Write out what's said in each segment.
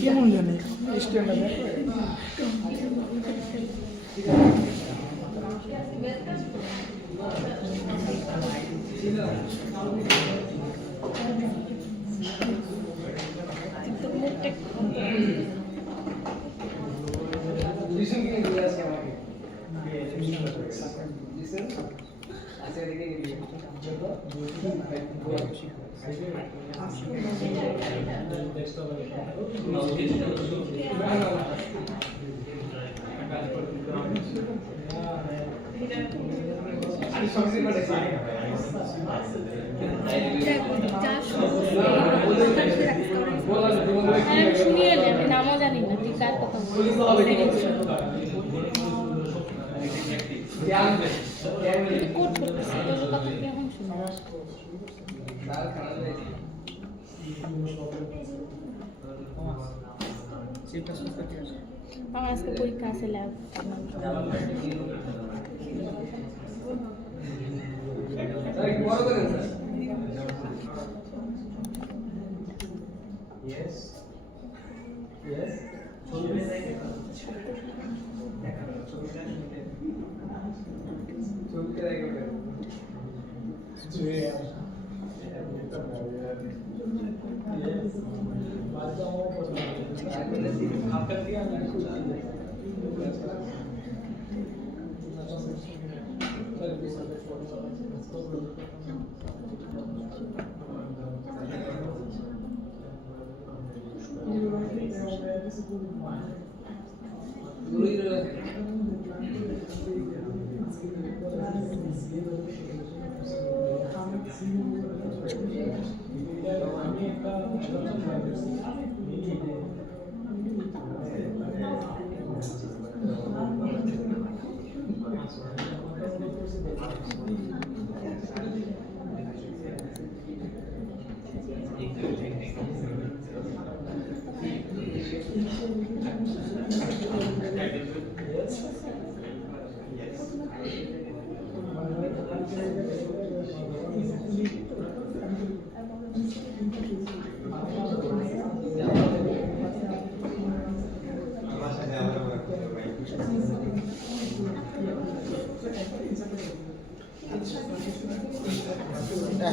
কেমন জানি স্ট্যান্ডটা দেখো শুনিয়ে নে, আমি নামও জানি না তুই কার কথা বলছিস। কোট করতেছিস, তোর কথা কি এখন শুনি? আমার আজকে পরীক্ষা আছে ল্যাব। Yes.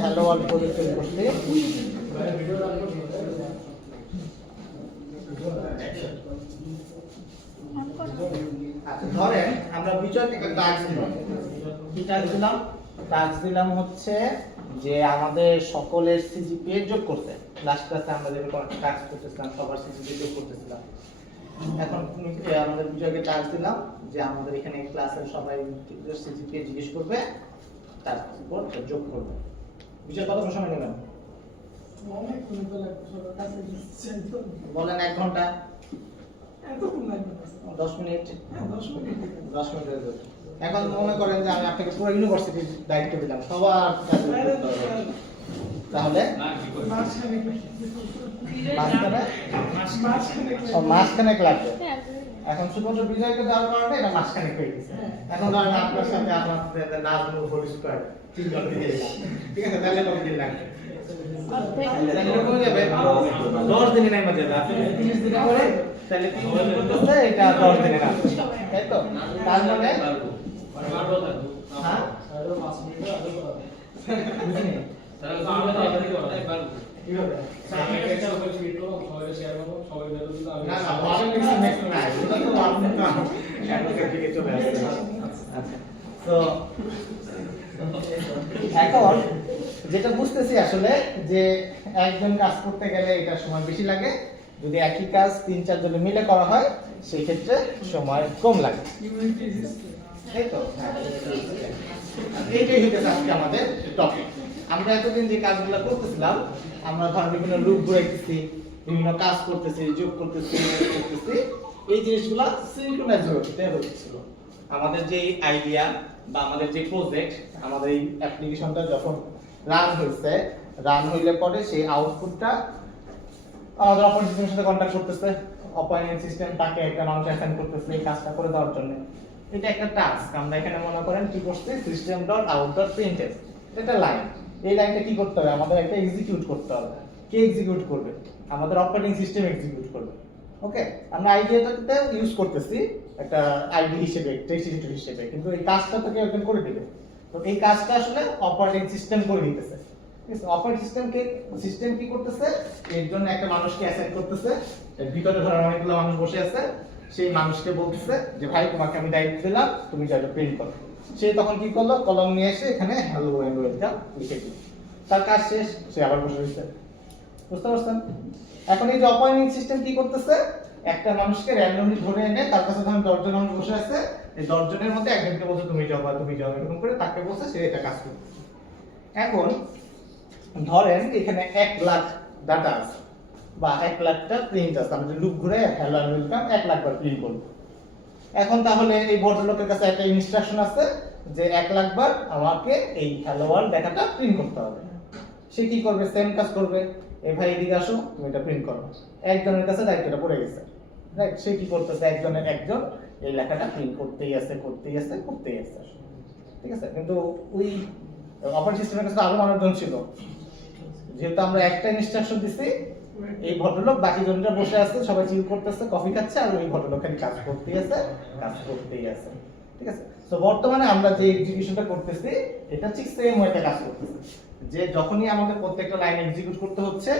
হ্যালো ওয়ার্ল্ড প্রজেক্টের করতে ধরেন আমরা বিজয়কে একটা টাস্ক দিলাম। কি টাস্ক দিলাম? টাস্ক দিলাম হচ্ছে যে আমাদের সকলের সিজিপিএ যোগ করতে। লাস্ট ক্লাসে আমরা যেরকম একটা টাস্ক করতেছিলাম, সবার সিজিপিএ যোগ করতেছিলাম। এখন আমাদের বিজয়কে টাস্ক দিলাম যে আমাদের এখানে ক্লাসের সবাই সিজিপিএ জিজ্ঞেস করবে, তার উপর যোগ করবে। বিজয় কত সময় নেবেন? বলেন 1 ঘন্টা, 10 মিনিট, 10 মিনিট। এখন মনে করেন যে আমি আপনাকে পুরো ইউনিভার্সিটির দায়িত্ব দিলাম, সবার তাহলে মাসখানেক লাগবে। এখন শুধুমাত্র বিজয়কে দেওয়ার কারণে এটা মাসখানেক হয়ে গেছে। এখন ধরেন আপনার সাথে আপনাদের নাজমুল হোল স্কয়ার 3 জন দিয়ে দিলাম, ঠিক আছে? তাহলে কত দিন লাগবে? 10 দিনে নেমে যাবে। আপনি 30 দিনে করে তাহলে 3 জন করতেছে, এটা 10 দিনে না, তাই তো? তার মানে হ্যাঁ বুঝিনি তাহলে তো আমরা তাড়াতাড়ি করব কিভাবে? না না ওয়ান মিক্স নেক্সট না, এটা তো ওয়ান না অ্যাডভোকেট থেকে চলে আসছে। আচ্ছা তো এখন যেটা বুঝতেছি আসলে যে একজন কাজ করতে গেলে এটা সময় বেশি লাগে, যদি একই কাজ 3-4 জনে মিলে করা হয় সেই ক্ষেত্রে সময় কম লাগে, তাই তো? এইটাই হচ্ছে আজকে আমাদের টপিক। আমরা এতদিন যে কাজগুলো করতেছিলাম, আমরা ধর বিভিন্ন লুপ ঘুরাইতেছি, বিভিন্ন কাজ করতেছি, যোগ করতেছি, এই জিনিসগুলো সিনক্রোনাইজ হচ্ছিল। আমাদের যে আইডিয়া বা আমাদের যে প্রজেক্ট, আমাদের এই অ্যাপ্লিকেশনটা যখন রান হইলে পরে সেই আউটপুটটা আমাদের অপারেটিং সিস্টেমের সাথে কন্ট্যাক্ট করতেছে। অপারেটিং সিস্টেম তাকে একটা মানুষ অ্যাসাইন করতেছে এই কাজটা করে দেওয়ার জন্য। এটা একটা টাস্ক। আমরা এখানে মনে করেন কি করছি, system.out.println, এটা লাইন। এই লাইনটা কি করতে হবে? আমাদের একটা এক্সিকিউট করতে হবে। কে এক্সিকিউট করবে? আমাদের অপারেটিং সিস্টেম এক্সিকিউট করবে। ওকে, আমরা আইডিয়াটাতে ইউজ করতেছি একটা আইডি হিসেবে, টেক্সট এডিটর হিসেবে, কিন্তু এই কাজটা তো কেউ একজন করে দিবে। তো এই কাজটা আসলে অপারেটিং সিস্টেম করে দিতেছে। ঠিক আছে, অপারেটিং সিস্টেম কি করতেছে? এর জন্য একটা মানুষকে অ্যাসাইন করতেছে। এর ভিতরে ধরেন অনেকগুলো মানুষ বসে আছে, সেই মানুষকে বলতেছে যে ভাই তোমাকে আমি দায়িত্ব দিলাম, তুমি এটা প্রিন্ট করো। সে তখন কি করলো? কলম নিয়ে এসে এখানে হ্যালো এন্ড ওয়েলকাম লিখে দিল। তার কাজ শেষ, সে আবার বসে রয়েছে। বুঝতে পারছেন? এখন এই যে অপারেটিং সিস্টেম কি করতেছে? একটা মানুষকে র্যান্ডমলি ধরে এনে তার কাছে ধরেন 10 জন মানুষ বসে আছে, এই 10 জনের মধ্যে একজনকে বলছে তুমি যাও বা তুমি যাও, এরকম করে তাকে বলছে, সে এটা কাজ করবে। এখন ধরেন এখানে 1 লাখ ডাটা আছে বা 1 লাখটা প্রিন্ট আছে, আমরা লুপ ঘুরে হ্যালো এন্ড ওয়েলকাম 1 লাখ বার প্রিন্ট করব। এখন তাহলে এই ভদ্রলোকের কাছে একটা ইনস্ট্রাকশন আছে যে 1 লাখ বার আমাকে এই হ্যালো ওয়ার্ল্ড লেখাটা প্রিন্ট করতে হবে। সে কি করবে? সেম কাজ করবে। এ ভাই এদিকে আসো, তুমি এটা প্রিন্ট করো। একজনের কাছে দায়িত্বটা পড়ে গেছে, রাইট? সে কি করতেছে? একজনের একজন এই লেখাটা প্রিন্ট করতেই আছে। ঠিক আছে, কিন্তু ওই অপারেটিং সিস্টেমের কাছে আরো মানুষজন ছিল। যেহেতু আমরা একটা ইনস্ট্রাকশন দিছি, এই ভদ্রলোক বাকি জনরা বসে আছে, সবাই চিল করতেছে, কফি খাচ্ছে, আর ওই ভদ্রলোক খালি কাজ করতেই আছে। ঠিক আছে, তো বর্তমানে আমরা যে এক্সিকিউশনটা করতেছি এটা ঠিক সেম ওয়েতে কাজ করতেছে, যে যখনই আমাদের প্রত্যেকটা লাইন এক্সিকিউট করতে হচ্ছে,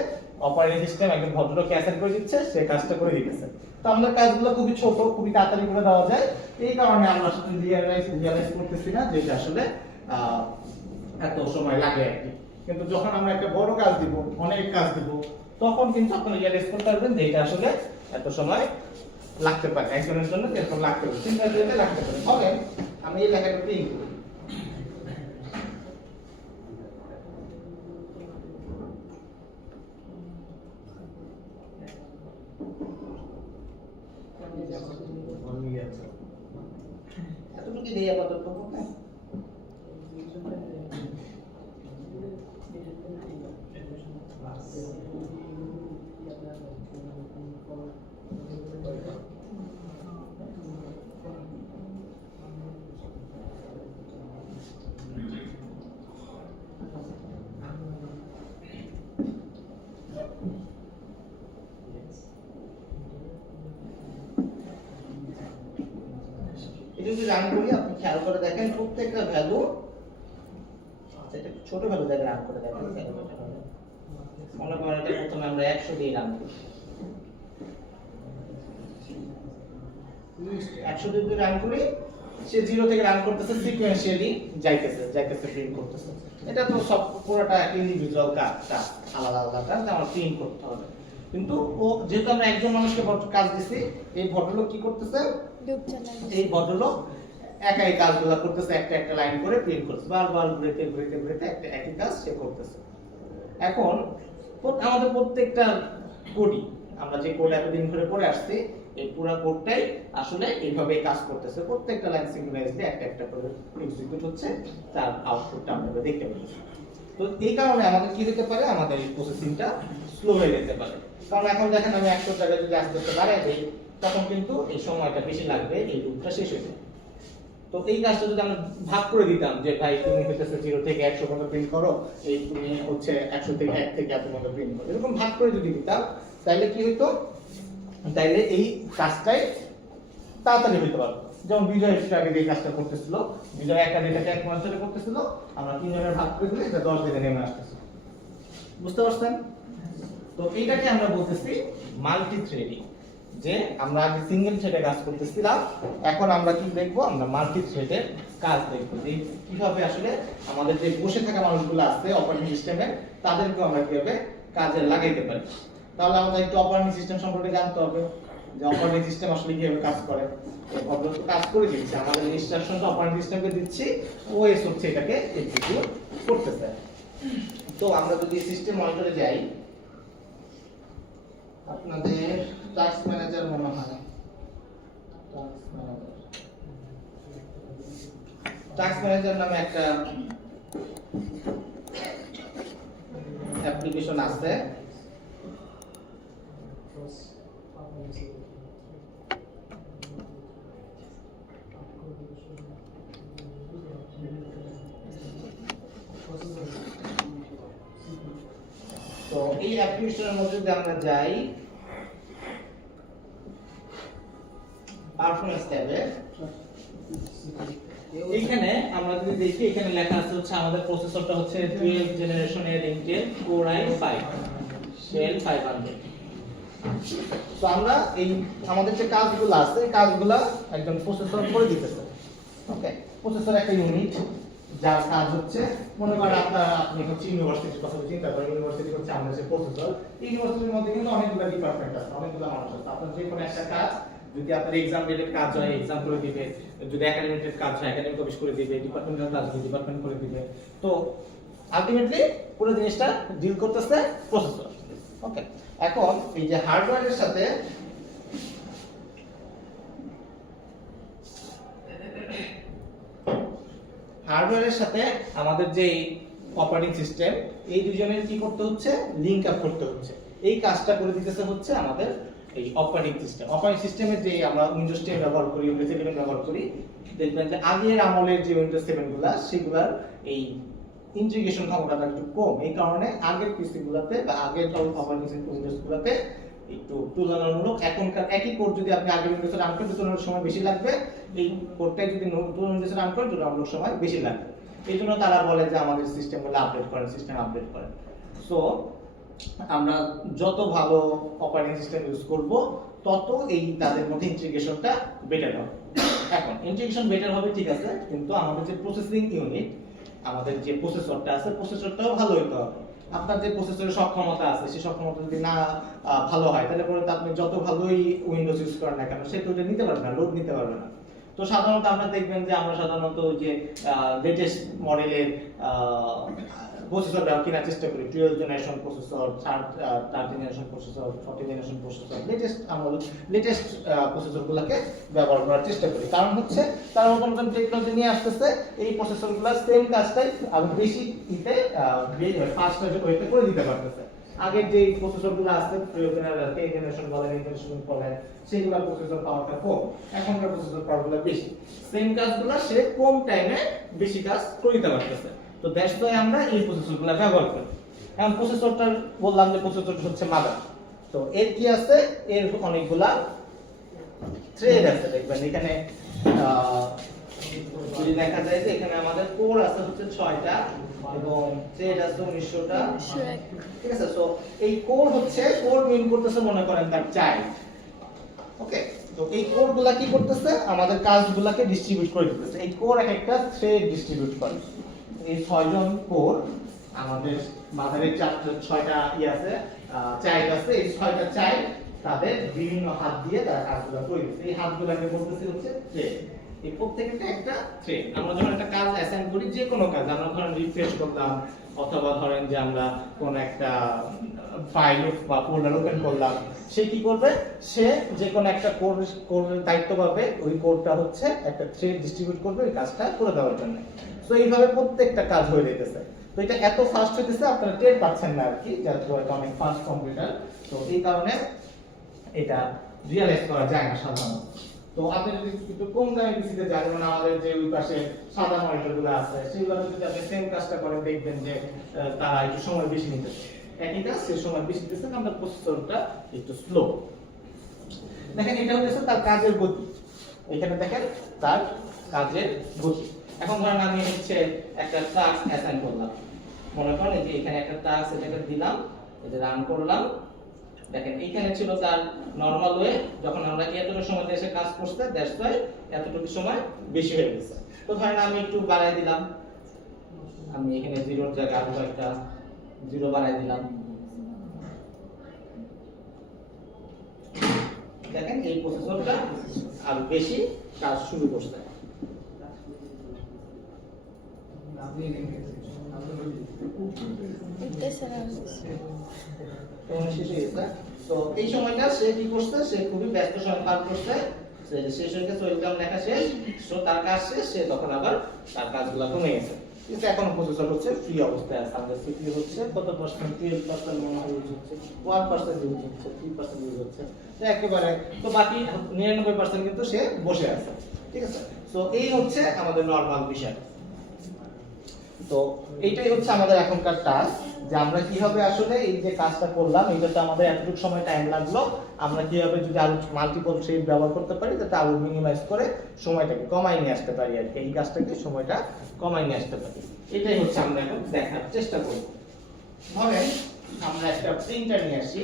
অপারেটিং সিস্টেম একজন ভদ্রলোককে অ্যাসাইন করে দিচ্ছে, সে কাজটা করে দিতেছে। তো আমাদের কাজগুলো খুবই ছোট, খুবই তাড়াতাড়ি করে দেওয়া যায়। এই কারণে আমরা আসলে রিয়ালাইজ করতেছি না যে এটা আসলে এত সময় লাগে আর কি। কিন্তু যখন আমরা একটা বড় কাজ দিব, অনেক কাজ দিব, তখন কিন্তু আপনি রিয়ালাইজ করতে পারবেন যে এটা আসলে এত সময় লাগতে পারে, একজনের জন্য এরকম লাগতে পারে, চিন্তা করতে লাগতে পারে। ধরেন আমি এই লেখাটা প্রিন্ট করি, এতটুকু দিয়ে আপাতত হ্যাঁ। এটা যদি রান করি, আপনি খেয়াল করে দেখেন প্রত্যেকটা ভ্যালু, এটা ছোট ভ্যালু দিয়ে রান করে দেখেন। মনে করেন এটা প্রথমে আমরা 100 দিয়ে রান করি, 100 দিয়ে রান করি, সে 0 থেকে রান করতেছে, সিকোয়েন্সিয়ালি যাইতেছে প্রিন্ট করতেছে। এটা তো সব পুরোটা ইন্ডিভিজুয়াল কাজ, আলাদা কাজ আমার প্রিন্ট করতে হবে। কিন্তু ও যেহেতু আমরা একজন মানুষকে কাজ দিছি, এই ভদ্রলোক কি করতেছে? এই ভদ্রলোক একাই কাজগুলো করতেছে, একটা লাইন করে প্রিন্ট করতেছে, বারবার ঘুরেতে একটা একই কাজ সে করতেছে। এখন আমাদের প্রত্যেকটা কোডই, আমরা যে কোড এতদিন ধরে পড়ে আসছি, এই পুরো কোডটাই আসলে এইভাবে কাজ করতেছে। প্রত্যেকটা লাইন সিঙ্ক্রোনাইজলি একটা করে এক্সিকিউট হচ্ছে, তার আউটপুটটা আমরা দেখতে পাচ্ছি। তো এই কারণে আমাদের কি হতে পারে? আমাদের এই প্রসেসিংটা স্লো হয়ে যেতে পারে। কারণ এখন দেখেন আমি 100 জায়গায় যদি আস্তে আস্তে বাড়াই দেই, তখন কিন্তু এই সময়টা বেশি লাগবে, এই লুপটা শেষ হয়ে যাবে। তো এই কাজটা যদি আমরা ভাগ করে দিতাম যে ভাই তুমি হচ্ছে 0 থেকে 100 পর্যন্ত প্রিন্ট করো, এই তুমি হচ্ছে 100 থেকে 1 থেকে এত পর্যন্ত প্রিন্ট করো, এরকম ভাগ করে যদি দিতাম, তাহলে কি হতো? তাইলে এই কাজটাই তাড়াতাড়ি হইতে পারতো। যেমন বিজয় একটু আগে যে কাজটা করতেছিল, বিজয় একা যেটাকে 1 মাস ধরে করতেছিল, আমরা 3 জনের ভাগ করে দিলে এটা 10 দিনে নেমে আসতেছে। বুঝতে পারছেন? তো এইটাকে আমরা বলতেছি মাল্টি থ্রেডিং, যে আমরা আগে সিঙ্গেল থ্রেডে কাজ করতেছিলাম, এখন আমরা কি দেখবো? আমরা মাল্টি থ্রেডের কাজ দেখবো, যে কিভাবে আসলে আমাদের যে বসে থাকা মানুষগুলো আছে অপারেটিং সিস্টেমে, তাদেরকে আমরা কিভাবে কাজে লাগাইতে পারি। তাহলে আমাদের একটু অপারেটিং সিস্টেম সম্পর্কে জানতে হবে, যে অপারেটিং সিস্টেম আসলে কিভাবে কাজ করে। অবশ্য কাজ করে দিচ্ছে, আমাদের ইনস্ট্রাকশনটা অপারেটিং সিস্টেমকে দিচ্ছি, ওএস হচ্ছে এটাকে এক্সিকিউট করতেছে। তো আমরা যদি সিস্টেম মনিটরে যাই, আপনাদের টাস্ক ম্যানেজার মনে হয়, টাস্ক ম্যানেজার নামে একটা অ্যাপ্লিকেশন আছে। তো এই অ্যাপ্লিকেশনের মধ্যে যদি আমরা যাই পারফরম্যান্স ট্যাবে, এইখানে আমরা যদি দেখি এখানে লেখা আছে হচ্ছে আমাদের প্রসেসরটা হচ্ছে 12th জেনারেশনের Intel Core i5 Shell 500। তো আমরা এই আমাদের যে কাজগুলো আছে এই কাজগুলো একদম প্রসেসর করে দিতেছে। ওকে, প্রসেসর একটা ইউনিট যার কাজ হচ্ছে, মনে করেন আপনি হচ্ছে ইউনিভার্সিটির কথা চিন্তা করেন, ইউনিভার্সিটি হচ্ছে আমাদের যে প্রসেসর, ইউনিভার্সিটির মধ্যে কিন্তু অনেকগুলো ডিপার্টমেন্ট আছে, অনেকগুলো মানুষ আছে। আপনার যে কোনো একটা কাজ যদি আপনার এক্সাম রিলেটেড কাজ হয় এক্সাম করে দিবে, যদি একাডেমিক কাজ হয় একাডেমিক অফিস করে দিবে, ডিপার্টমেন্টাল কাজ হয় ডিপার্টমেন্ট করে দিবে। তো আলটিমেটলি পুরো জিনিসটা ডিল করতেছে প্রসেসর। ওকে, এখন এই যে হার্ডওয়্যারের সাথে আমাদের যে অপারেটিং সিস্টেম, এই দুজনের কি করতে হচ্ছে, লিংক আপ করতে হচ্ছে। এই কাজটা করে দিতেছে হচ্ছে আমাদের এই অপারেটিং সিস্টেম। অপারেটিং সিস্টেমের যে আমরা উইন্ডোজ 10 ব্যবহার করি, উইন্ডোজ 11 ব্যবহার করি, দেখবেন যে আগের আমলের যে উইন্ডোজ 7 গুলা সেগুলার এই ইন্টিগ্রেশন ক্ষমতাটা একটু কম। এই কারণে আগের পিসি গুলাতে বা আগের অপারেটিং সিস্টেম উইন্ডোজ গুলাতে একটু তুলনামূলক এখনকার একই কোড যদি আপনি আগের উইন্ডোজে রান করেন তুলনামূলক সময় বেশি লাগবে, এই কোডটাই যদি নতুন উইন্ডোজে রান করেন তুলনামূলক সময় বেশি লাগবে। এই জন্য তারা বলে যে আমাদের সিস্টেমগুলো আপডেট করেন, সিস্টেম আপডেট করেন। সো আমরা যত ভালো অপারেটিং সিস্টেম ইউজ করব তত এই তাদের মধ্যে ইন্টিগ্রেশনটা বেটার হবে। এখন ইন্টিগ্রেশন বেটার হবে ঠিক আছে, কিন্তু আমাদের যে প্রসেসিং ইউনিট, আমাদের যে প্রসেসরটা আছে প্রসেসরটাও ভালো হতে হবে। আপনার যে প্রসেসরের সক্ষমতা আছে সেই সক্ষমতা যদি না ভালো হয় তাহলে পরে তো আপনি যত ভালোই উইন্ডোজ ইউজ করেন না কেন সে তো নিতে পারবে না, লোড নিতে পারবে না। তো সাধারণত আমরা দেখবেন যে আমরা সাধারণত যে লেটেস্ট মডেলের প্রসেসর কেনার চেষ্টা করি, 12 generation processor, 3rd generation processor, 14th generation processor, latest প্রসেসরগুলোকে ব্যবহার করার চেষ্টা করি। কারণ হচ্ছে তারা নতুন নতুন টেকনোলজি নিয়ে আসতেছে, এই প্রসেসরগুলো সেম কাজটাই আরো বেশি ফাস্ট ওয়েতে করে দিতে পারতেছে। আগের যে প্রসেসরগুলো আছে 12 জেনারেশন বলেন, জেনারেশন বলেন, সেগুলোর প্রসেসর পাওয়ারটা কম, এখনকার প্রসেসর পাওয়ারগুলো বেশি। সেম কাজগুলো সে কম টাইমে বেশি কাজ করে দিতে পারতেছে। তো দ্যাটস ওয়াই আমরা এই প্রসেসরগুলো ব্যবহার করি। এখন প্রসেসরটা বললাম যে প্রসেসরটা হচ্ছে মাদার। তো এর কি আছে, এর অনেকগুলা থ্রেড আছে। দেখবেন এখানে যদি দেখা যায় যে এখানে আমাদের কোর আছে হচ্ছে 6টা এবং থ্রেড আছে 19টা। ঠিক আছে, সো এই কোর হচ্ছে, কোর মিন করতেছে মনে করেন তার চাইল্ড। ওকে, তো এই কোরগুলা কি করতেছে, আমাদের কাজগুলোকে ডিস্ট্রিবিউট করে দিতেছে। এই কোর একটা থ্রেড ডিস্ট্রিবিউট করে। এই 6জন কোর আমাদের মাদারের 6টা আছে, চাইল্ড আছে। এই 6টা চাইল্ড তাদের বিভিন্ন হাত দিয়ে তারা কাজগুলো করে দিচ্ছে। এই হাতগুলোকে বলতেছে হচ্ছে থ্রেড। এই প্রত্যেকটা একটা থ্রেড। আমরা যখন একটা কাজ অ্যাসাইন করি, যে কোনো কাজ আমরা ধরেন রিফ্রেশ করলাম অথবা ধরেন যে আমরা কোন একটা ফাইল বা ফোল্ডার ওপেন করলাম, সে কি করবে, সে যে কোনো একটা কোডের দায়িত্ব পাবে, ওই কোডটা হচ্ছে একটা থ্রেড ডিস্ট্রিবিউট করবে ওই কাজটা করে দেওয়ার জন্য। তো এইভাবে প্রত্যেকটা কাজ হয়ে যেতেছে। তো এটা এত ফাস্ট হইতেছে আপনারা টের পাচ্ছেন না আর কি, যার এটা অনেক ফাস্ট কম্পিউটার। তো এই কারণে এটা রিয়ালাইজ করা যায় না সাধারণত। তো আপনি যদি একটু কম দামি পিসিতে যান, যেমন আমাদের যে ওই পাশে সাদা মনিটরগুলো আছে সেগুলো যদি আপনি সেম কাজটা করেন দেখবেন যে তারা একটু সময় বেশি নিতেছে। একই কাজ সে সময় বেশি নিতেছে, কারণ প্রসেসরটা একটু স্লো। দেখেন এটা হচ্ছে তার কাজের গতি। এখানে দেখেন তার কাজের গতি। এখন ধরেন আমি হচ্ছে একটা টাস্ক অ্যাসাইন করলাম, মনে করেন যে এখানে একটা টাস্ক এটাকে দিলাম, এটা রান করলাম। দেখেন এইখানে ছিল তার নরমাল ওয়ে, যখন আমরা এতটুকু সময় দেশে কাজ করতে দ্যাটস ওয়াই এতটুকু সময় বেশি হয়ে গেছে। তো ধরেন আমি একটু বাড়াই দিলাম, আমি এখানে 0 জায়গায় আরো একটা 0 বাড়াই দিলাম। দেখেন এই প্রসেসরটা আরো বেশি কাজ শুরু করছে। তো এই সময়টা সে কি করছে, সে খুবই ব্যস্ত সময় পার করছে, শেষ হয়ে গেছে, ওয়েলকাম লেখা শেষ, সো তার কাজ শেষ, সে তখন আবার তার কাজগুলো কমে গেছে। কিন্তু এখনো প্রসেসর হচ্ছে ফ্রি অবস্থায় আছে। আমাদের সিপিইউ হচ্ছে কত পার্সেন্ট, 12% মনে হয় ইউজ হচ্ছে, 1% ইউজ হচ্ছে, 3% ইউজ হচ্ছে, তো একেবারে তো বাকি 99% কিন্তু সে বসে আছে। ঠিক আছে, সো এই হচ্ছে আমাদের নরমাল বিষয়। তো এইটাই হচ্ছে আমাদের এখনকার টাস্ক, যে আমরা কিভাবে আসলে এই যে কাজটা করলাম এটাতে আমাদের এতটুকু সময় টাইম লাগলো, আমরা কিভাবে যদি আরো মাল্টিপল শেড ব্যবহার করতে পারি যাতে আরো মিনিমাইজ করে সময়টাকে কমায় নিয়ে আসতে পারি আর কি, এই কাজটাকে সময়টা কমায় নিয়ে আসতে পারি। এটাই হচ্ছে আমরা এখন দেখার চেষ্টা করব। ধরেন আমরা একটা প্রিন্টার নিয়ে আসি,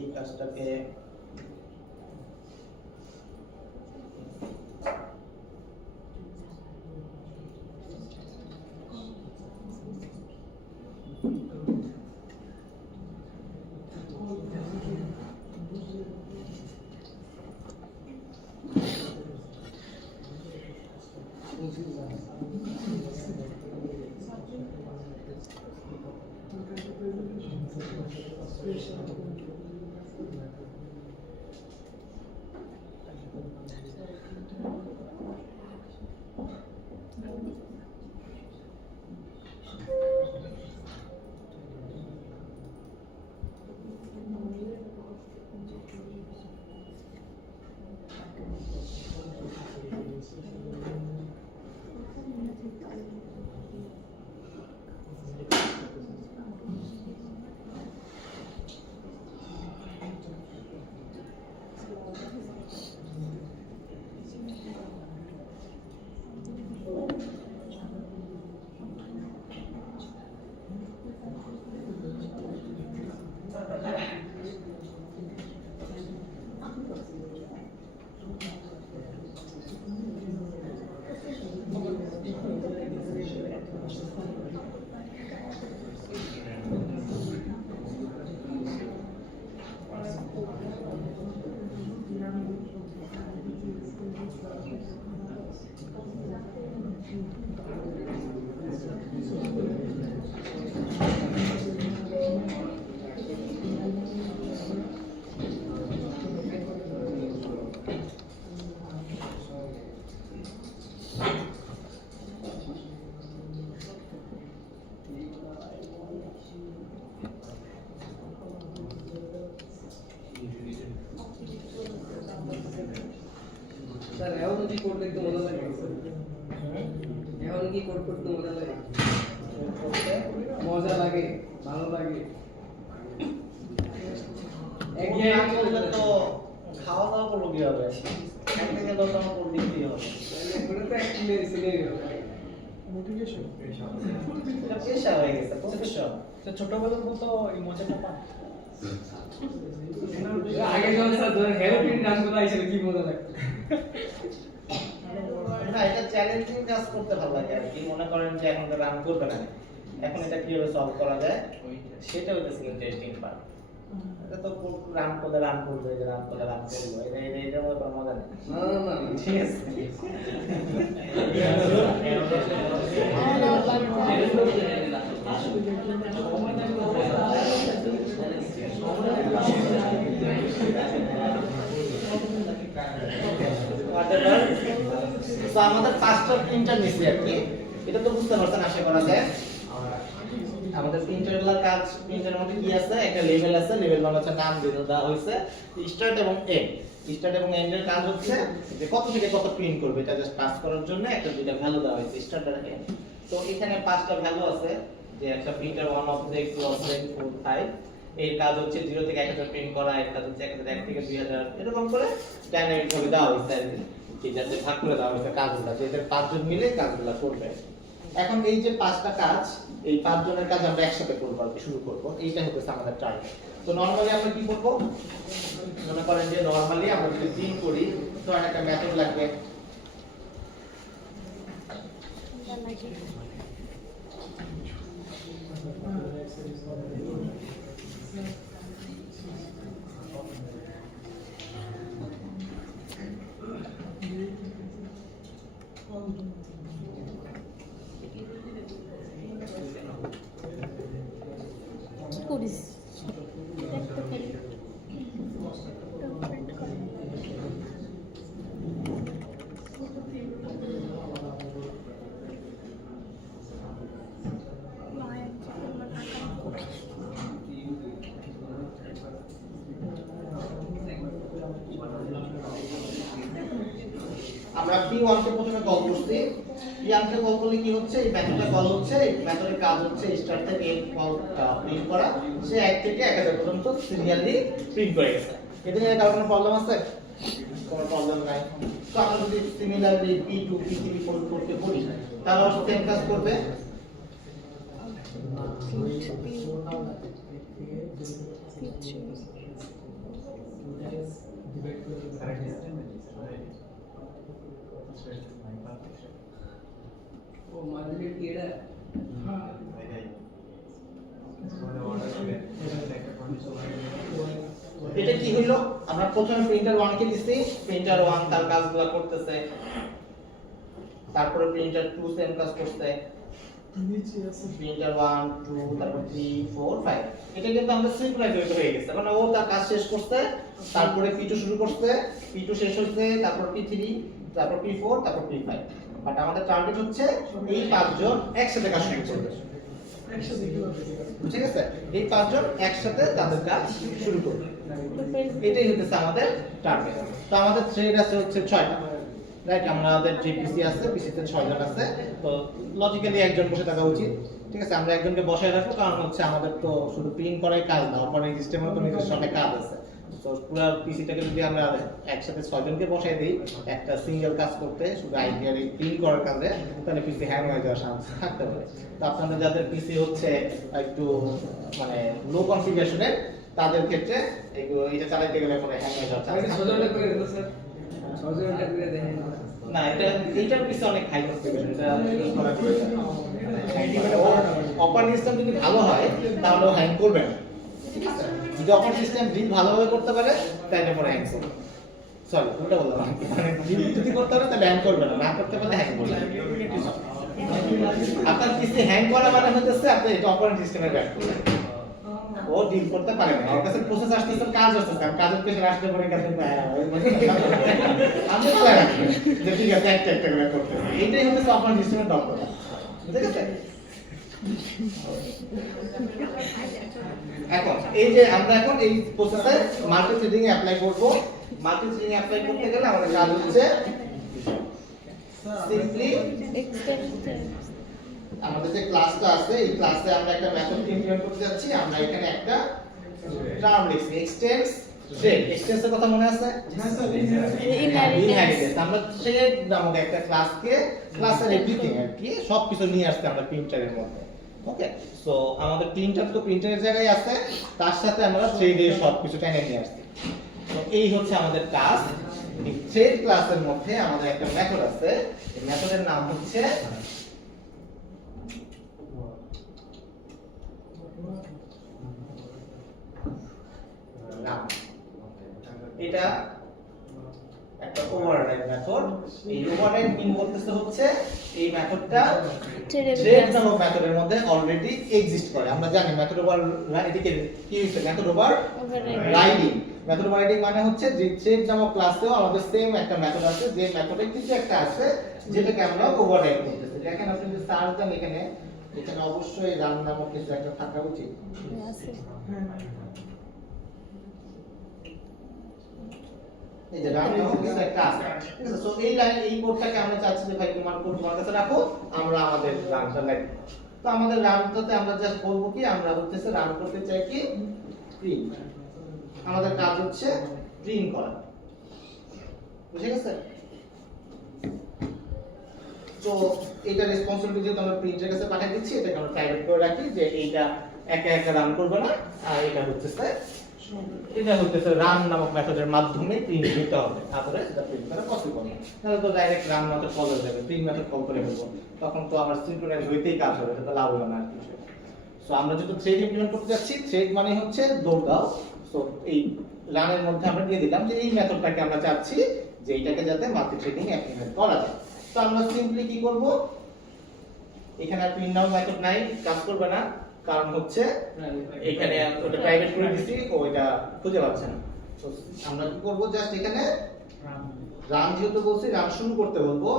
এই কাজটাকে স্যার এখন কি কোড লিখতে মজা লাগে? এখন কি কোড করতে মজা লাগে? মজা লাগে, ভালো লাগে। একঘেয়ে করলে তো খাওয়া দাওয়া করবো কিভাবে? এক থেকে 10 আমার কোড লিখতেই হবে। এগুলো তো এক সিনারিও। মোটিভেশন এটা পেশা হয়ে গেছে, প্রফেশন। তো ছোটবেলার মতো এই মজাটা পান। আগে যখন স্যার ধরেন হেরোপিন ডান্সগুলো আইছিল কি মজা লাগতো। না, এটা চ্যালেঞ্জিং কাজ করতে ভালো লাগে আর কি। মনে করেন যে এখন রান করবে না, এখন এটা কিভাবে সলভ করা যায় সেটা হচ্ছে ইন্টারেস্টিং পার্ট। এটা তো রান করলে রান করবে, যে রান করলে রান করবে, এটা মধ্যে কোনো মজা নেই। না না না ঠিক আছে। তো আমাদের 5টা প্রিন্টার নিছি আর কি, এটা তো বুঝতে পারছেন আশা করা যায়। আমাদের প্রিন্টারের কাজ, প্রিন্টারের মধ্যে কি আছে, একটা লেভেল আছে, লেভেল মানে হচ্ছে নাম দিয়ে দেওয়া হয়েছে স্টার্ট এবং এন্ড। স্টার্ট এবং এন্ড এর কাজ হচ্ছে যে কত থেকে কত প্রিন্ট করবে, এটা জাস্ট পাস করার জন্য একটা দুইটা ভ্যালু দেওয়া হয়েছে স্টার্ট আর এন্ড। তো এখানে 5টা ভ্যালু আছে, যে একটা প্রিন্টার 1 অবজেক্ট 2 অবজেক্ট 4 5, এর কাজ হচ্ছে 0 থেকে 1000 প্রিন্ট করা, এর কাজ হচ্ছে 1001 থেকে 2000, এরকম করে ডাইনামিক ভাবে দেওয়া হয়েছে আর কি, যাতে ভাগ করে দেওয়া হয়েছে কাজগুলো, যে এদের 5 জন মিলে কাজগুলো করবে। এখন এই যে 5টা কাজ, এই 5 জনের কাজ আমরা একসাথে করব আর কি, শুরু করব। এইটা হচ্ছে আমাদের টার্গেট। তো নরমালি আমরা কি করব, মনে করেন যে নরমালি আমরা যদি প্রিন্ট করি, তো একটা মেথড লাগবে। কি করিস দেখতে পারি আমরা P1 কে প্রথমে কল করছি, পিয়ানকে কল করলে কি হচ্ছে, এই মেথডটা কল হচ্ছে, এই মেথডের কাজ হচ্ছে স্টার্ট থেকে কল প্রিন্ট করা, সে 1 থেকে 1000 পর্যন্ত সিরিয়ালি প্রিন্ট করে গেছে। এতে নিয়ে কারো কোনো প্রবলেম আছে? কোনো প্রবলেম নাই। তো আমরা যদি সিমিলারলি P2 P3 P4 কে করি তাহলে ওর সেম কাজ করবে। ও মাঝে কি এটা এটা কি হইলো, আমরা প্রথমে প্রিন্টার 1 কে দিছি, প্রিন্টার 1 তার কাজগুলো করতেছে, তারপরে প্রিন্টার 2 সেম কাজ করতেছে, নিচে আছে প্রিন্টার 1 2 তারপর 3 4 5। এটা কিন্তু আমাদের সিনক্রোনাইজড হয়ে গেছে, মানে ও তার কাজ শেষ করতে, তারপরে P2 শুরু করতে, P2 শেষ হইছে, তারপর P3, তারপর P4, তারপর P5। বাট আমাদের টার্গেট হচ্ছে এই পাঁচজন একসাথে কাজ শুরু করবে, একসাথে কিভাবে ঠিক আছে? এই পাঁচজন একসাথে তাদের কাজ শুরু করবে, এটাই হচ্ছে আমাদের টার্গেট। তো আমাদের থ্রেড আছে হচ্ছে 6টা, রাইট? আমাদের যে পিসি আছে, পিসিতে 6 জন আছে, তো লজিক্যালি একজন বসে থাকা উচিত, ঠিক আছে? আমরা একজনকে বসায় রাখবো, কারণ হচ্ছে আমাদের তো শুধু প্রিন্ট করাই কাজ না, অপারেটিং সিস্টেমের তো নিজস্ব একটা কাজ আছে। তো পুরো পিসিটাকে যদি আমরা একসাথে 6 জনকে বসাই দেই একটা সিঙ্গেল কাজ করতে, শুধু আইডিয়ার প্রিন্ট করার কাজে, তাহলে পিসি হ্যাং হয়ে যাওয়ার চান্স থাকতে পারে। তো আপনাদের যাদের পিসি হচ্ছে একটু মানে লো কনফিগারেশনের, তাদের ক্ষেত্রে এটা চালাতে গেলে পরে হ্যাং হয়ে যাওয়ার চান্স আমি থাকে। 6 জনটা করে দেব স্যার, 6 জনটা করে দেখেন। না, এইটার পিছনে অনেক হাই কনফিগারেশন, এটা করা অপারেটিং সিস্টেম যদি ভালো হয় তাহলে হ্যাং করবে না, ঠিক আছে? যদি অপারেটিং সিস্টেম বিল ভালোভাবে করতে পারে তাহলে পরে হ্যাং করবে। সরি, ওটা বললাম, মানে বিল যদি করতে পারে তাহলে হ্যাং করবে না, না করতে পারলে হ্যাং করবে। আপনার পিসি হ্যাং করা মানে হচ্ছে আপনি এটা অপারেটিং সিস্টেমের ব্যাক করবেন, ও ডিল করতে পারে না, ওর কাছে প্রসেস আসতেছে, কাজ আসতেছে, আর কাজের প্রেশার আসতে পারে কাছে আমি তো রাখি যে ঠিক আছে একটা একটা করে করতে, এইটাই হচ্ছে অপারেটিং সিস্টেমের দক্ষতা, বুঝতে গেছে? এখন এই যে আমরা এখন এই প্রসেসে মাল্টি থ্রেডিং এ অ্যাপ্লাই করব। মাল্টি থ্রেডিং এ অ্যাপ্লাই করতে গেলে আমাদের কাজ হচ্ছে সিম্পলি আমাদের যে ক্লাসটা আছে, এই ক্লাসে আমরা একটা মেথড ইমপ্লিমেন্ট করতে যাচ্ছি। আমরা এখানে একটা টার্ম লিখছি, এক্সটেন্স থ্রেড। এক্সটেন্সের কথা মনে আছে? ইনহেরিটেন্স। আমরা থ্রেড নামক একটা ক্লাসের এভরিথিং আর কি সবকিছু নিয়ে আসতে আমরা প্রিন্টারের মধ্যে। ওকে, সো আমাদের প্রিন্টার তো প্রিন্টারের জায়গায় আছে, তার সাথে আমরা থ্রেডের সবকিছু টেনে নিয়ে আসছি। তো এই হচ্ছে আমাদের কাজ। এই থ্রেড ক্লাসের মধ্যে আমাদের একটা মেথড আছে, এই মেথডের নাম হচ্ছে এটা একটা ওভাররাইড মেথড। এই ওভাররাইড মিন বলতেছে হচ্ছে এই মেথডটা থ্রেড নামক মেথডের মধ্যে অলরেডি এক্সিস্ট করে। আমরা জানি মেথড ওভার এদিকে কি হচ্ছে, method over riding. Method over riding মানে হচ্ছে যে থ্রেড নামক ক্লাসেও আমাদের সেম একটা মেথড আছে, যে মেথডে কিছু একটা আছে যেটাকে আমরা ওভাররাইড করতেছি। দেখেন আপনি যদি সার্চ দেন এখানে অবশ্যই রান নামক কিছু একটা থাকা উচিত। এই যে রান নামক কিছু একটা আছে, ঠিক আছে? সো এই লাইন এই কোডটাকে আমরা চাচ্ছি যে ভাই তোমার কোড তোমার কাছে রাখো, আমরা আমাদের রানটা লিখব। তো আমাদের রানটাতে আমরা জাস্ট বলবো কি, আমরা হচ্ছে রান করতে চাই কি প্রিন্ট। আমাদের কাজ হচ্ছে প্রিন্ট করা, বুঝে গেছে? তো এটা রেসপন্সিবিলিটি যেহেতু আমরা প্রিন্টের কাছে পাঠিয়ে দিচ্ছি, এটাকে আমরা প্রাইভেট করে রাখি যে এইটা একা একা রান করবে না, আর এটা হচ্ছে রান নামক মেথডের মাধ্যমে প্রিন্ট দিতে হবে, তারপরে সেটা প্রিন্ট করা পসিবল না। তাহলে তো ডাইরেক্ট রান মেথড কল হয়ে যাবে, প্রিন্ট মেথড কল করে ফেলবো, তখন তো আমার সিনক্রোনাইজ হইতেই কাজ হবে, সেটা লাভ হবে না আর কিছু। সো আমরা যেহেতু থ্রেড ইমপ্লিমেন্ট করতে যাচ্ছি, থ্রেড মানে হচ্ছে দৌড় দাও। সো এই রানের মধ্যে আমরা দিয়ে দিলাম যে এই মেথডটাকে আমরা চাচ্ছি যে এইটাকে যাতে মাল্টি থ্রেডিং ইমপ্লিমেন্ট করা যায়। তো আমরা সিম্পলি কি করব, এখানে আর প্রিন্ট নাও মেথড নাই, কাজ করবে না, কারণ হচ্ছে এখানে ওটা প্রাইভেট করে দিছি, ওইটা খুঁজে পাচ্ছে না। তো আমরা কি করব, জাস্ট এখানে রান যেহেতু বলছি, রান শুরু করতে বলবো,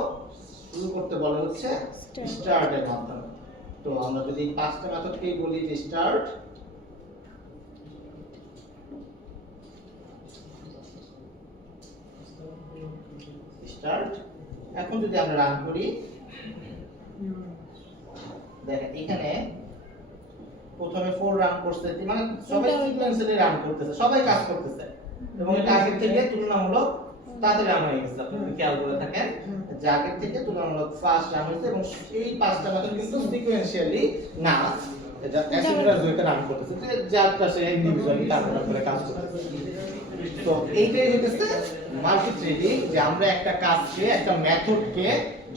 শুরু করতে বলে হচ্ছে স্টার্ট এর মাধ্যমে। তো আমরা যদি পাঁচটা মেথডকেই বলি যে স্টার্ট, এখন যদি আমরা রান করি দেখেন এখানে প্রথমে 4 রান করছে, মানে সবাই সিকোয়েন্সিয়ালি রান করতেছে, সবাই কাজ করতেছে এবং এটা আগের থেকে তুলনামূলক তাড়াতাড়ি রান হয়ে গেছে। আপনি যদি খেয়াল করে থাকেন যে আগের থেকে তুলনামূলক ফাস্ট রান হয়েছে এবং এই পাঁচটা মেথড কিন্তু সিকোয়েন্সিয়ালি না, এটা অ্যাসিমিলার ওয়েতে রান করতেছে, যে যার কাছে ইন্ডিভিজুয়ালি তারপরে করে কাজ করতেছে। তো এইটাই হচ্ছে মাল্টি থ্রেডিং, যে আমরা একটা কাজকে একটা মেথডকে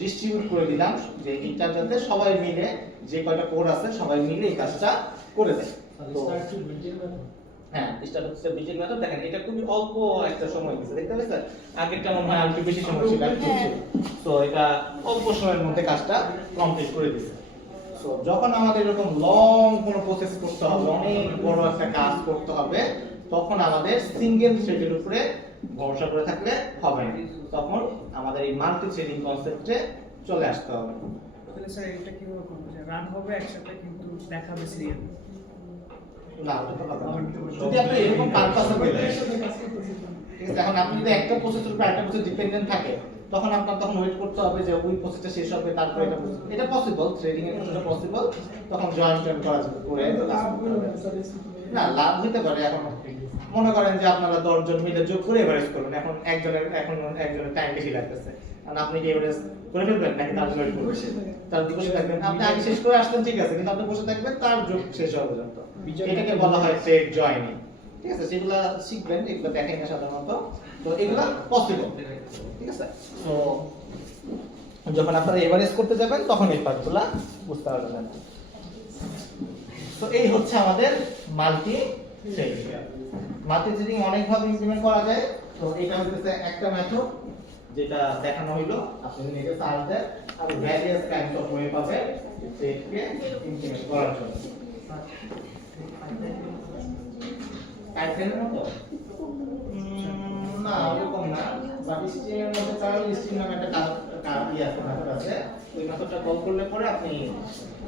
ডিস্ট্রিবিউট করে দিলাম, যে এটা যাতে সবাই মিলে, যে কয়টা কোড আছে সবাই মিলে এই কাজটা করে দেয়। তো হ্যাঁ, স্টার্ট হচ্ছে বিল্ডিং মেথড। দেখেন এটা খুবই অল্প একটা সময় দিচ্ছে, দেখতে পাচ্ছেন? আগেরটা মনে হয় আরেকটু বেশি সময় ছিল, তো এটা অল্প সময়ের মধ্যে কাজটা কমপ্লিট করে দিচ্ছে। সো যখন আমাদের এরকম লং কোনো প্রসেস করতে হবে, অনেক বড় একটা কাজ করতে হবে, তখন আমাদের সিঙ্গেল থ্রেডের উপরে ভরসা করে থাকলে হবে না, তখন আমাদের এই মাল্টি থ্রেডিং কনসেপ্টে চলে আসতে হবে। তাহলে স্যার এটা কিভাবে করব? যে রান হবে একসাথে কিন্তু দেখাবে সিরিয়াল। না, ওটা তো হবে না। যদি আপনি এরকম পারপাসে পেলে, ঠিক আছে, এখন আপনি যদি একটা প্রসেসের উপর আরেকটা প্রসেস ডিপেন্ডেন্ট থাকে, তখন আপনার ওয়েট করতে হবে যে ওই প্রসেসটা শেষ হবে তারপর এটা পসিবল, থ্রেডিং এর ক্ষেত্রে পসিবল, তখন জয়েন্ট করা যেতে করে না লাভ হতে পারে। এখন মনে করেন যে আপনারা 10 জন মিলে যোগ করে এভারেজ করবেন, এখন একজনের টাইম বেশি লাগতেছে, কারণ আপনি কি এভারেজ করে ফেলবেন নাকি তার জয়েন করবেন, তার বসে থাকবেন, আপনি আগে শেষ করে আসলেন ঠিক আছে, কিন্তু আপনি বসে থাকবেন তার যোগ শেষ হওয়া পর্যন্ত, এটাকে বলা হয় থ্রেড জয়েনিং। ঠিক আছে, সেগুলা শিখবেন, এগুলো দেখেন না সাধারণত, তো এগুলা পসিবল। ঠিক আছে, তো যখন আপনারা এভারেজ করতে যাবেন তখন এই পার্টগুলা বুঝতে পারবেন। তো এই হচ্ছে আমাদের মাল্টি থ্রেডিং। মাল্টি থ্রেডিং অনেক ভাবে ইমপ্লিমেন্ট করা যায়। তো এটা হচ্ছে একটা মেথড যেটা দেখানো হলো, আপনি নিজে সার্চ দেন আর ভ্যারিয়াস কাইন্ডস অফ ওয়ে পাবে থ্রেডকে ইমপ্লিমেন্ট করার জন্য। টাইপের মতো না, ওরকম না, বাট স্ট্রিং এর মধ্যে প্যারাল স্ট্রিং নামে একটা মেথড আছে, ওই মেথডটা কল করলে পরে আপনি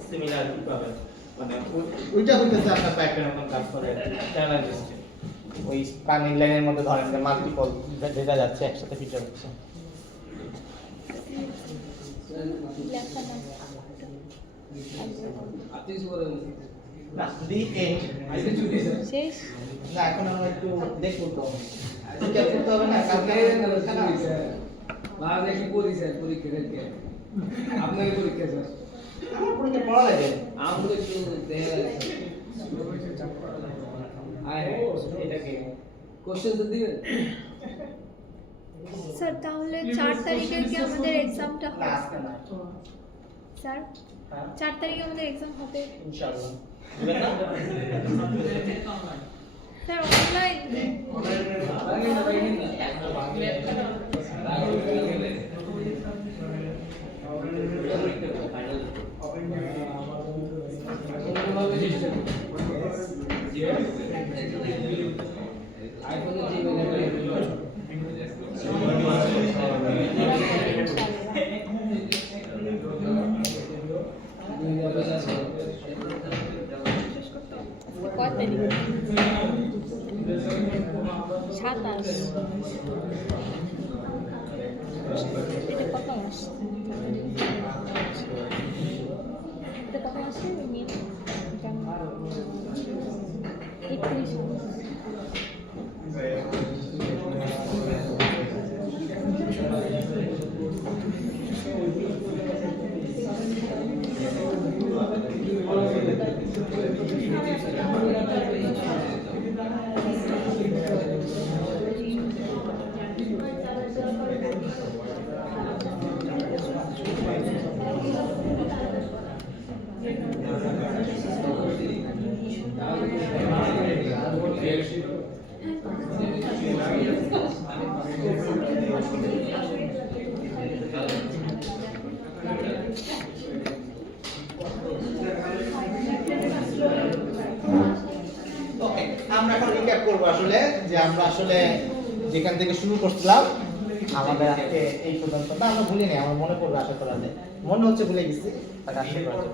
সিমিলার কি পাবেন, মানে ওইটা হইতেছে আপনার পাইপের মতন কাজ করে প্যারাল স্ট্রিং। ওই পানির লাইনের মধ্যে ধরেন যে মাল্টিপল ডেটা যাচ্ছে একসাথে ফিচার হচ্ছে। না দি এন্ড শেষ না, এখন আমরা একটু দেখব তো এটা করতে হবে না, কালকে বাবা কি পরীক্ষা দেখে আপনাকে পরীক্ষা স্যার আমার পরীক্ষা পড়া লাগে, আমরা একটু দেখা আয় এটাকে কোশ্চেন তো দিবেন স্যার। তাহলে 4 তারিখে কি আমাদের এক্সামটা না হবে? আজকে না, স্যার হ্যাঁ 4 তারিখে আমাদের এক্সাম হবে ইনশাআল্লাহ দিবেন না? Sir online. কত তারিখ? 27। এটা কত মাস? এটা কত মাসে? 31 মাস। আমরা এখন রিক্যাপ করব আসলে যে আমরা আসলে যেখান থেকে শুরু করছিলাম আমাদের আজকে এই পর্যন্ত না, আমরা ভুলি নাই, আমার মনে পড়বে আশা করা যায়, মনে হচ্ছে ভুলে গেছি, তাকে আসতে পারছি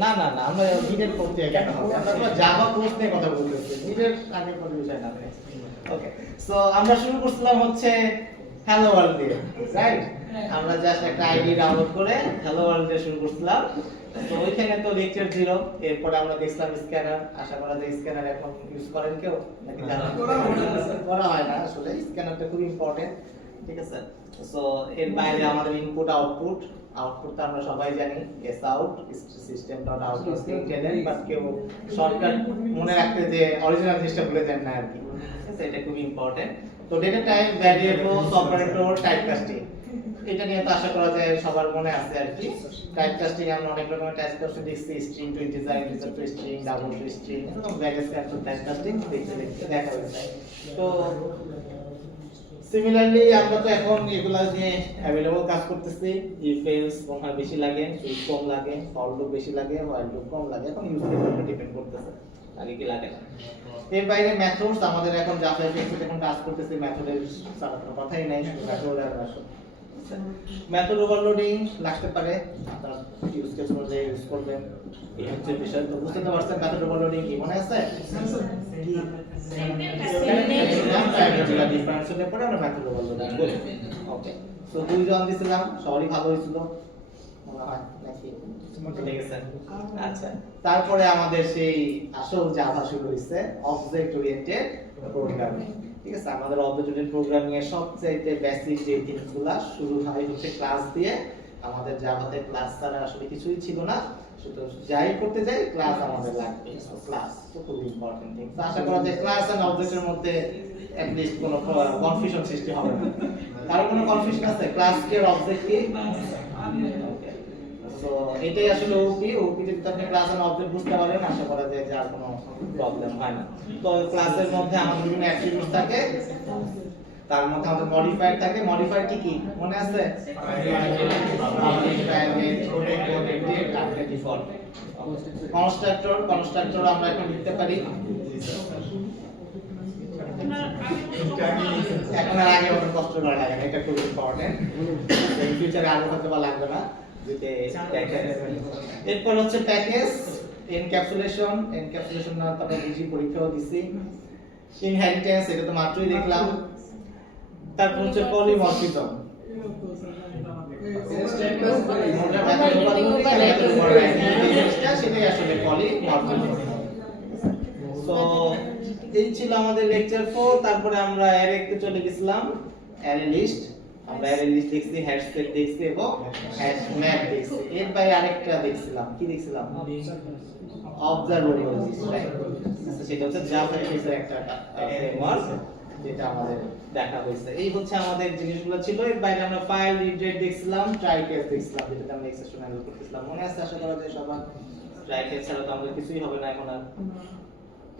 না না না, আমরা নিডের কোর্স দিয়ে কেন হবে, আমরা জাভা কোর্স নিয়ে কথা বলতেছি, নিডের আগে পরে বিষয় না। ওকে, সো আমরা শুরু করছিলাম হচ্ছে হ্যালো ওয়ার্ল্ড দিয়ে, রাইট? আমরা জাস্ট একটা আইডি ডাউনলোড করে হ্যালো ওয়ার্ল্ড দিয়ে শুরু করছিলাম। তো ওইখানে তো লেকচার ছিল, এরপরে আমরা দেখলাম স্ক্যানার। আশা করা যায় স্ক্যানার এখন ইউজ করেন কেউ নাকি জানেন? করা হয় না আসলে, স্ক্যানারটা খুব ইম্পর্টেন্ট, ঠিক আছে। সো এর বাইরে আমাদের ইনপুট আউটপুট, আউটপুট তো আমরা সবাই জানি S out system dot out জানেন, বাট কেউ শর্টকাট মনে রাখতে যে অরিজিনাল জিনিসটা ভুলে যান না আর কি, ঠিক আছে। এটা খুব ইম্পর্টেন্ট। তো data type, variable, operator, type casting, এটা নিয়ে তো আশা করা যায় সবার মনে আছে আর কি। টাইপ কাস্টিং আমরা অনেক রকমের টাইপ কাস্টিং দেখছি, string to integer, integer to string, double to string, এরকম various types of type casting দেখতে দেখা হয়েছে। তো সিমিলারলি আমরা তো এখন এগুলা নিয়ে अवेलेबल কাজ করতেছি। ইফ এলস কোনটা বেশি লাগে, সুইচ কম লাগে, ফর লুপ বেশি লাগে, হোয়াইল লুপ কম লাগে, এখন ইউজ এর উপর ডিপেন্ড করতেছে আগে কি লাগে না। এর বাইরে মেথডস আমাদের এখন জাভা এক্সে এখন কাজ করতেছে, মেথডের সারা কোনো কথাই নাই, শুধু মেথড আর আসল মেথড ওভারলোডিং লাগতে পারে, আপনারা ইউজ কেস অনুযায়ী ইউজ করবেন, এই হচ্ছে বিষয়। তো বুঝতে পারছেন মেথড ওভারলোডিং কি মনে আছে? ডিফারেন্স হলে পরে আমরা মেথড ওভারলোডিং বলি। ওকে, সো দুইজন দিছিলাম, সবারই ভালো হয়েছিল মনে হয় নাকি? লেগেছে? আচ্ছা, তারপরে আমাদের সেই আসল জাভা শুরু হইছে, অবজেক্ট ওরিয়েন্টেড প্রোগ্রামিং, ঠিক আছে। আমাদের অবজেক্ট ওরিয়েন্টেড প্রোগ্রামিং এর সবচেয়ে বেসিক যে জিনিসগুলো শুরু হয় হচ্ছে ক্লাস দিয়ে। আমাদের জাভাতে ক্লাস ছাড়া আসলে কিছুই ছিল না, শুধু যাই করতে যাই ক্লাস আমাদের লাগবে। ক্লাস তো খুব ইম্পর্টেন্ট থিং। তো আশা করা যায় ক্লাস এন্ড অবজেক্টের মধ্যে at least কোনো কনফিউশন সৃষ্টি হবে না। কারো কোনো কনফিউশন আছে ক্লাস কি আর অবজেক্ট কি? সো এটাই আসলে ওপি যদি আপনি ক্লাস এন্ড অবজেক্ট বুঝতে পারেন, আশা করা যায় যে আর কোনো প্রবলেম হয় না। তো ক্লাসের মধ্যে আমাদের বিভিন্ন অ্যাট্রিবিউট থাকে, তার মধ্যে আমাদের মডিফায়ার থাকে। মডিফায়ার কি কি মনে আছে? কনস্ট্রাক্টর আমরা এখন লিখতে পারি, এখন আর আগে অনেক কষ্ট করা লাগে না, এটা খুব ইম্পর্টেন্ট। ইন ফিউচারে আরো হয়তো বা লাগবে না যেতে দেখেন। এরপর হচ্ছে প্যাকেজ, এনক্যাপসুলেশন না তো আমরা বুঝি, পরীক্ষাও দিছি। ইনহেরিটেন্স, এটা তো মাত্রই দেখলাম। তারপর হচ্ছে পলিমরফিজম, সেটাই আসলে পলিমরফিজম। তো এই ছিল আমাদের লেকচার 4। তারপরে আমরা অ্যারেতে চলে গেছিলাম, অ্যারে লিস্ট। আমরা অ্যারে লিস্ট দেখছি, হ্যাশ সেট দেখছি এবং হ্যাশ ম্যাপ দেখছি। এর বাইরে আরেকটা দেখছিলাম, কি দেখছিলাম? Observable list, right? সেটা হচ্ছে জাভা এর একটা ফ্রেমওয়ার্ক যেটা আমাদের দেখা হয়েছে। এই হচ্ছে আমাদের জিনিসগুলো ছিল। এর বাইরে আমরা ফাইল রিড রেট দেখছিলাম, ট্রাই কেস দেখছিলাম, যেটা আমরা এক্সেপশন হ্যান্ডেল করতেছিলাম। মনে আছে আশা করা যায় সবার? ট্রাই কেস ছাড়া তো আমাদের কিছুই হবে না এখন আর।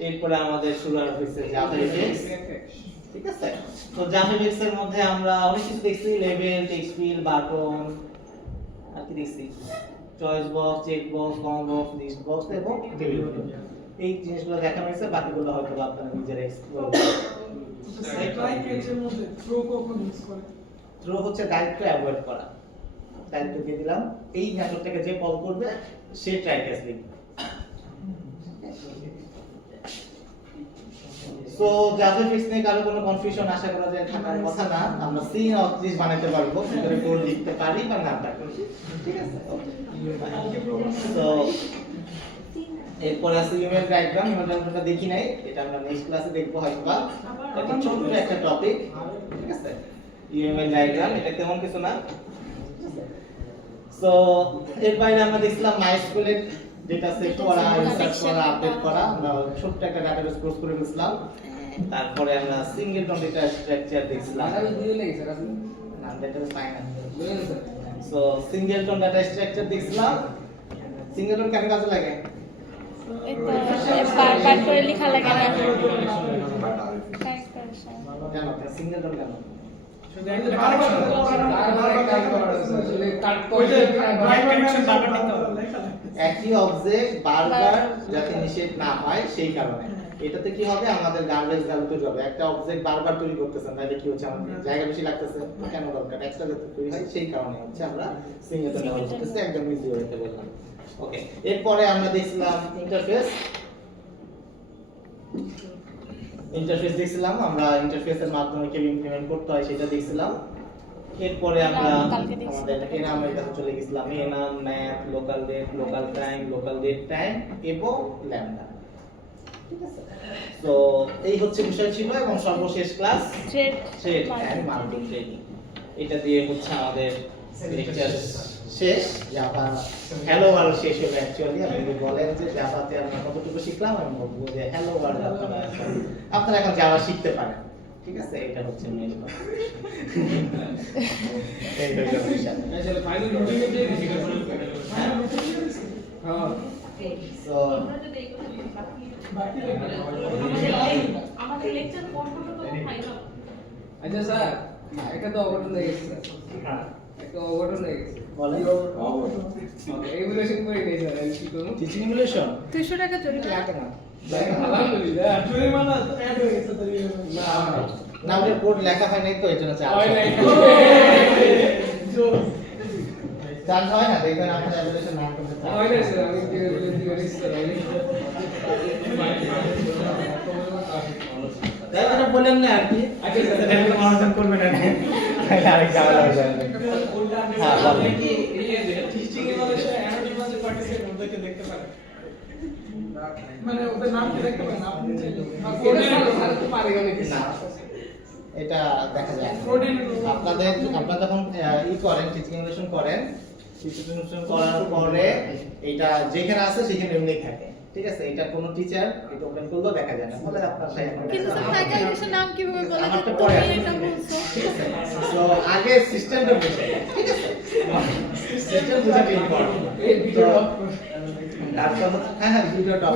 এরপরে আমাদের শুরু হয়েছে জাভা এফএক্স, ঠিক আছে। তো জাভা এফএক্স এর মধ্যে আমরা অনেক কিছু দেখছি, লেবেল, টেক্সট ফিল্ড, বাটন, আর কি দেখছি, চয়েস বক্স, চেক বক্স, কম বক্স, লিস্ট বক্স এবং টেবিল। এই জিনিসগুলো দেখানো হয়েছে, বাকিগুলো হয়তো আপনারা নিজেরা এক্সপ্লোর করবেন। থ্রো হচ্ছে দায়িত্ব অ্যাভয়েড করা, দায়িত্ব দিয়ে দিলাম এই মেথডটাকে যে কল করবে সে ট্রাই কেস লিখবে। সো জাভা ফিক্স নিয়ে কারো কোনো কনফিউশন আশা করা যায় থাকার কথা না। আমরা সি অবজেক্ট বানাতে পারবো, ভিতরে কোড লিখতে পারি বা না পারি, ঠিক আছে। সো এরপর আছে ইউএমএল ডায়াগ্রাম। ইউএমএল ডায়াগ্রামটা দেখি নাই, এটা আমরা নেক্সট ক্লাসে দেখবো হয়তোবা। এটা ছোট একটা টপিক, ঠিক আছে। ইউএমএল ডায়াগ্রাম এটা তেমন কিছু না। সো এর বাইরে আমরা দেখলাম মাইস্কুলের ডেটা সেট করা, ইনসার্ট করা, আপডেট করা। আমরা ছোট্ট একটা ডাটাবেস ক্লোজ করে ফেললাম। তারপরে আমরা সিঙ্গেলটন ডেটা স্ট্রাকচার দেখছিলাম। না ডেটাবেস পাই না। সো সিঙ্গেলটন ডাটা স্ট্রাকচার দেখছিলাম। সিঙ্গেলটন কেন কাজে লাগে? পার করে লেখা লাগে না, কেন সিঙ্গেলটন কেন? শুধু একটা একই অবজেক্ট বারবার যাতে নিষেধ না হয় সেই কারণে। এটাতে কি হবে, আমাদের গার্বেজ ভ্যালু তৈরি হবে। একটা অবজেক্ট বারবার তৈরি করতেছেন, তাহলে কি হচ্ছে, আমাদের জায়গা বেশি লাগতেছে, কেন দরকার এক্সট্রা যাতে তৈরি হয় সেই কারণে হচ্ছে আমরা সিঙ্গেলটন ব্যবহার করতেছি। একদম ইজি হতে বললাম। ওকে, এরপরে আমরা দেখছিলাম ইন্টারফেস। ইন্টারফেস দেখছিলাম আমরা, ইন্টারফেসের মাধ্যমে কিভাবে ইমপ্লিমেন্ট করতে হয় সেটা দেখছিলাম। এরপরে আমরা কালকে দেখছি। আমাদের এনামের কাছে চলে গেছিলাম। Enum, math, local date, local time, local date time এবং ল্যাম্ডা। ঠিক আছে, তো এই হচ্ছে বিষয় ছিল এবং সর্বশেষ class thread thread and multithreading. এটা দিয়ে হচ্ছে আমাদের লেকচার শেষ। জাভা হ্যালো ওয়ার্ল্ড শেষ হলো অ্যাকচুয়ালি। আপনি যদি বলেন যে জাভাতে আমরা কতটুকু শিখলাম, আমি বলবো যে হ্যালো ওয়ার্ল্ড আপনারা এখন জাভা শিখতে পারেন। ঠিক আছে, এটা হচ্ছে মেইন কথা। এই হলো বিষয়। হ্যাঁ So, আমাদের লেকচার পড়বো তো ফাইনাল। আচ্ছা স্যার, একটা তো অঘটন হয়ে গেছে স্যার। হ্যাঁ, একটা অঘটন হয়ে গেছে। বলেন। এগুলেশন করে নেই স্যার, আমি কি করবো? টিচিং ইমুলেশন 200 টাকা জরিমানা। লাগে না। আলহামদুলিল্লাহ। না, ওদের কোড লেখা হয় নাই তো এই জন্য চাপ জানতে হয় না, দেখবেন আপনার এভালুয়েশন না করতে চান। হয় না স্যার, আমি কি করি স্যার, আমি তাই এটা বলেন না আর কি। আচ্ছা স্যার, এটা মনোযোগ করবেন না। তাহলে আরেক ঝামেলা হয়ে যাবে। হ্যাঁ, বলেন। টিচিং ইভালুয়েশন অ্যানোনিমাসে পার্টিসিপেট ওদেরকে দেখতে পারেন, মানে ওদের নাম কি দেখতে পারেন আপনি চাইলে স্যার তো পারি অনেক কিছু। না, এটা দেখা যায় না। আপনারা যখন ই করেন, টিচিং ইমুলেশন করেন, টিচিং ইমুলেশন করার পরে এটা যেখানে আছে সেখানে এমনি থাকে। ঠিক আছে, এটা কোনো টিচার এটা ওপেন করলেও দেখা যায় না। ফলে আপনার সাথে এখন কিন্তু স্যার ফ্যাকাল্টির নাম কিভাবে বলে আমারটা যে পরে তুমি আসবে। এটা বলছো? ঠিক আছে, তো আগে সিস্টেমটা বুঝে। ঠিক আছে, সিস্টেম বুঝা ইম্পর্টেন্ট। এই ভিডিও অফ তারপর হচ্ছে হ্যাঁ ভিডিও টপ